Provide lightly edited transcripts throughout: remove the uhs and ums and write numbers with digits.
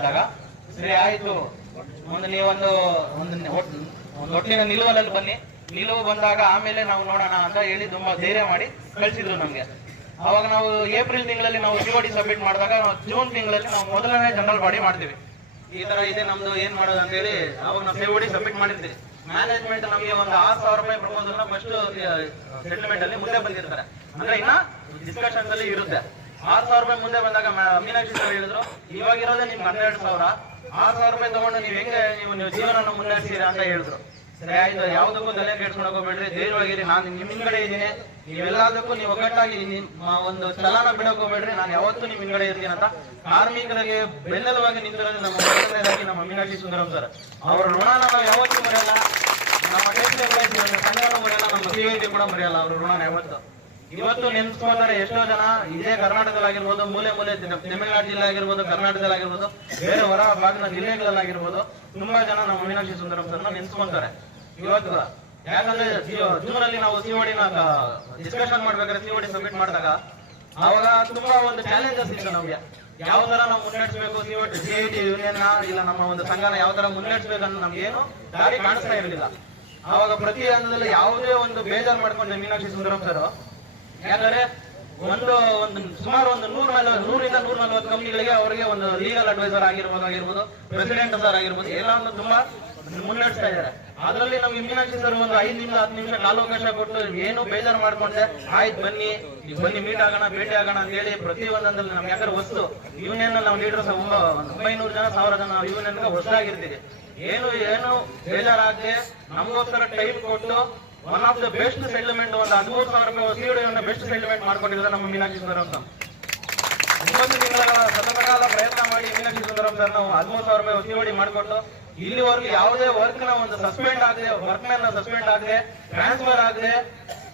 ಹೇಳಿದಾಗ, ಸರಿ ಆಯ್ತು, ನೀವೊಂದು ಒಟ್ಟಿನ ನಿಲುವಲ್ಲಿ ಬನ್ನಿ, ನಿಲುವು ಬಂದಾಗ ಆಮೇಲೆ ನಾವು ನೋಡೋಣ ಅಂತ ಹೇಳಿ ತುಂಬಾ ಧೈರ್ಯ ಮಾಡಿ ಕಳಿಸಿದ್ರು ನಮ್ಗೆ. ಅವಾಗ ನಾವು ಏಪ್ರಿಲ್ ತಿಂಗಳಲ್ಲಿ ನಾವು COD ಸಬ್ಮಿಟ್ ಮಾಡಿದಾಗ ಜೂನ್ ತಿಂಗಳಲ್ಲಿ ನಾವು ಮೊದಲನೇ ಜನರಲ್ ಬಾಡಿ ಮಾಡ್ತೀವಿ. ಈ ತರ ಇದೆ ನಮ್ದು ಏನ್ ಮಾಡೋದು ಅಂತ ಹೇಳಿ ಅವಾಗ ನಾವು COD ಸಬ್ಮಿಟ್ ಮಾಡಿರ್ತೀವಿ. ಮ್ಯಾನೇಜ್ಮೆಂಟ್ ನಮಗೆ ಒಂದು 6,000 ರೂಪಾಯಿ ಪ್ರಪೋಸಲ್ ಫಸ್ಟ್ ಸೆಟಲ್ಮೆಂಟ್ ಅಲ್ಲಿ ಮುಂದೆ ಬಂದಿರ್ತಾರೆ, ಅಂದ್ರೆ ಇನ್ನ ಡಿಸ್ಕಷನ್ ಅಲ್ಲಿ ಇರುತ್ತೆ. 6,000 ರೂಪಾಯಿ ಮುಂದೆ ಬಂದಾಗ ಮೀನಾಕ್ಷಿ ಸರ್ ಹೇಳಿದ್ರು, ಇವಾಗಿರೋದೇ ನಿಮ್ಗೆ 12,000, 6,000 ರೂಪಾಯಿ ತಗೊಂಡು ನೀವು ಹೆಂಗೆ ನೀವು ಜೀವನ ಮುನ್ನಡೆಸ್ತೀರಾ ಅಂತ ಹೇಳಿದ್ರು. ಸರಿ ಆಯ್ತು, ಯಾವ್ದಕ್ಕೂ ತಲೆ ಕೆಡ್ಸ್ಕೊಂಡು ಹೋಗ್ಬೇಡ್ರಿ, ಧೈರ್ಯವಾಗಿರಿ, ನಾನು ನಿಮ್ ಹಿಂಗಡೆ ಇದ್ದೀನಿ, ನೀವೆಲ್ಲದಕ್ಕೂ ನೀವು ಒಗ್ಗಟ್ಟಾಗಿ ಒಂದು ಚಲನ ಬಿಡಕ್ ಹೋಗ್ಬೇಡ್ರಿ, ನಾನು ಯಾವತ್ತೂ ನಿಮ್ ಹಿಂಗಡೆ ಇರ್ತೀನಿ ಅಂತ ಕಾರ್ಮಿಕರಿಗೆ ಬೆನ್ನೆಲುವಾಗಿ ನಿಂತಿರೋದು ನಮ್ಮ ಮೊದಲನೇದಾಗಿ ನಮ್ಮ ಮೀನಾಕ್ಷಿ ಸುಂದರಂ ಸರ್. ಅವರ ಋಣ ನಾವು ಯಾವತ್ತೂ ಮರೆಯಲ್ಲ, ನಮ್ಮ ಸಂಘನೂ ಮರೆಯಲ್ಲ, ನಮ್ಮ CIT ಕೂಡ ಮರೆಯಲ್ಲ ಅವ್ರ ಋಣ ಯಾವತ್ತು. ಇವತ್ತು ನೆನ್ಸ್ಕೊಂಡ್ರೆ ಎಷ್ಟೋ ಜನ ಇದೇ ಕರ್ನಾಟಕದಲ್ಲಾಗಿರ್ಬೋದು, ಮೂಲೆ ಮೂಲೆ ತಮಿಳುನಾಡು ಜಿಲ್ಲೆ ಆಗಿರ್ಬೋದು, ಕರ್ನಾಟಕದಲ್ಲಾಗಿರ್ಬೋದು, ಬೇರೆ ಹೊರ ಭಾಗದ ಜಿಲ್ಲೆಗಳಲ್ಲಾಗಿರ್ಬೋದು, ತುಂಬಾ ಜನ ನಮ್ಮ ಮೀನಾಕ್ಷಿ ಸುಂದರಂ ಸರ್ನ ನೆನ್ಸ್ಕೊಂತಾರೆ ಇವತ್ತು. ಯಾಕಂದ್ರೆ ಜೂನ್ ಅಲ್ಲಿ ನಾವು COD ಡಿಸ್ಕಷನ್ ಮಾಡ್ಬೇಕಾದ್ರೆ COD ಸಬ್ಮಿಟ್ ಮಾಡಿದಾಗ ಅವಾಗ ತುಂಬಾ ಒಂದು ಚಾಲೆಂಜಸ್ ಇತ್ತು ನಮ್ಗೆ. ಯಾವ ತರ ನಾವು ಮುನ್ನಡೆಸಬೇಕು, CIT ಯೂನಿಯನ್ ಇಲ್ಲ ನಮ್ಮ ಒಂದು ಸಂಘನ ಯಾವ ತರ ಮುನ್ನಡೆಸಬೇಕನ್ನೋ ನಮ್ಗೆ ಏನು ದಾರಿ ಕಾಣಿಸ್ತಾ ಇರಲಿಲ್ಲ. ಅವಾಗ ಪ್ರತಿ ಹಂತದಲ್ಲಿ ಯಾವುದೇ ಒಂದು ಬೇಜಾರು ಮಾಡ್ಕೊಂಡ್ರೆ ಮೀನಾಕ್ಷಿ ಸುಂದರಂ ಸರ್, ಯಾಕಂದ್ರೆ ಸುಮಾರು 100ರಿಂದ 140 ಕಂಪನಿಗಳಿಗೆ ಅವರಿಗೆ ಒಂದು ಲೀಗಲ್ ಅಡ್ವೈಸರ್ ಆಗಿರ್ಬೋದು, ಪ್ರೆಸಿಡೆಂಟ್ ಸರ್ ಆಗಿರ್ಬೋದು, ಎಲ್ಲ ಒಂದು ತುಂಬಾ ಮುನ್ನಡೆಸ್ತಾ ಇದ್ದಾರೆ. ಅದರಲ್ಲಿ ನಮ್ಗೆ ಮೀನಾಕ್ಷಿ ಸರ್ ಒಂದು 5ರಿಂದ 10 ನಿಮಿಷ ಕಾಲಾವಕಾಶ ಕೊಟ್ಟು ಏನು ಬೇಜಾರು ಮಾಡ್ಕೊಂಡೆ, ಆಯ್ತು ಬನ್ನಿ ಮೀಟ್ ಆಗೋಣ, ಭೇಟಿ ಆಗೋಣ ಅಂತ ಹೇಳಿ ಪ್ರತಿ ಒಂದೊಂದಲ್ಲಿ ನಮ್ಗೆ ಯಾಕಂದ್ರೆ ವಸ್ತು ಯೂನಿಯನ್ ನಾವು ಲೀಡರ್ಸ್ 900 ಜನ 1000 ಜನ ಯೂನಿಯನ್ ಹೊಸದಾಗಿರ್ತೀವಿ. ಏನು ಬೇಜಾರಾಗದೆ ನಮಗೋಸ್ಕರ ಟೈಮ್ ಕೊಟ್ಟು one of the best settlement ಒಂದು 13,000 ರೂಪಾಯಿ COD ಬೆಸ್ಟ್ ಸೆಟಲ್ಮೆಂಟ್ ಮಾಡ್ಕೊಂಡಿದ್ದಾರೆ ನಮ್ಮ ಮೀನಾಕ್ಷಿ ಸುಂದರಂ ಸರ್. 9 ತಿಂಗಳ ಸತತಕಾಲ ಪ್ರಯತ್ನ ಮಾಡಿ ಮೀನಾಕ್ಷಿ ಸುಂದರಂ ಸರ್ ನಾವು 13,000 ರೂಪಾಯಿ COD ಮಾಡಿಕೊಟ್ಟು ಇಲ್ಲಿವರೆಗೂ ಯಾವುದೇ ವರ್ಕ್ ನ ಒಂದು ಸಸ್ಪೆಂಡ್ ಆಗದೆ, ವರ್ಕ್ ಮ್ಯಾನ್ ಸಸ್ಪೆಂಡ್ ಆಗದೆ, ಟ್ರಾನ್ಸ್ಫರ್ ಆಗದೆ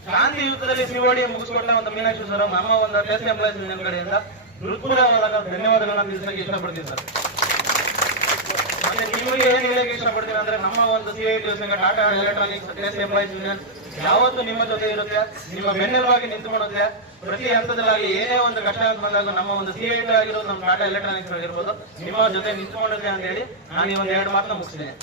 ಶಾಂತಿಯುತದಲ್ಲಿ COD ಮುಗಿಸ್ಕೊಟ್ಟ ಒಂದು ಮೀನಾಕ್ಷಿ ಸುಂದರಂ ನಮ್ಮ ಒಂದು ಟೆಸ್ಟ್ ಎಂಪ್ಲಾಯ್ಸ್ ಯೂನಿಯನ್ ಕಡೆಯಿಂದ ಹೃತ್ಪೂರ್ವಕವಾದ ಧನ್ಯವಾದಗಳನ್ನ ತಿಳಿಸಕ್ಕೆ ಇಷ್ಟಪಡ್ತೀನಿ ಸರ್. ಮತ್ತೆ ನಿಮಗೆ ಏನ್ ಹೇಳಕ್ಕೆ ಇಷ್ಟಪಡ್ತೀನಿ ಅಂದ್ರೆ, ನಮ್ಮ ಒಂದು CIT ಸಂಘ Tata electronics test employees union ಯಾವತ್ತೂ ನಿಮ್ಮ ಜೊತೆ ಇರುತ್ತೆ, ನಿಮ್ಮ ಬೆನ್ನೆಲುವಾಗಿ ನಿಂತುಕೊಳ್ಳುತ್ತೆ. ಪ್ರತಿ ಹಂತದಲ್ಲಿ ಏನೇ ಒಂದು ಕಷ್ಟ ಬಂದಾಗ ನಮ್ಮ ಒಂದು CIT ಆಗಿರೋದು, ನಮ್ಮ ಟಾಟಾ ಎಲೆಕ್ಟ್ರಾನಿಕ್ಸ್ ಆಗಿರ್ಬೋದು, ನಿಮ್ಮ ಜೊತೆ ನಿಂತುಕೊಳ್ಳುತ್ತೆ ಅಂತ ಹೇಳಿ ನಾನು ಈ ಒಂದು 2 ಮಾತನ್ನ ಮುಗಿಸಿದ್ದೇನೆ.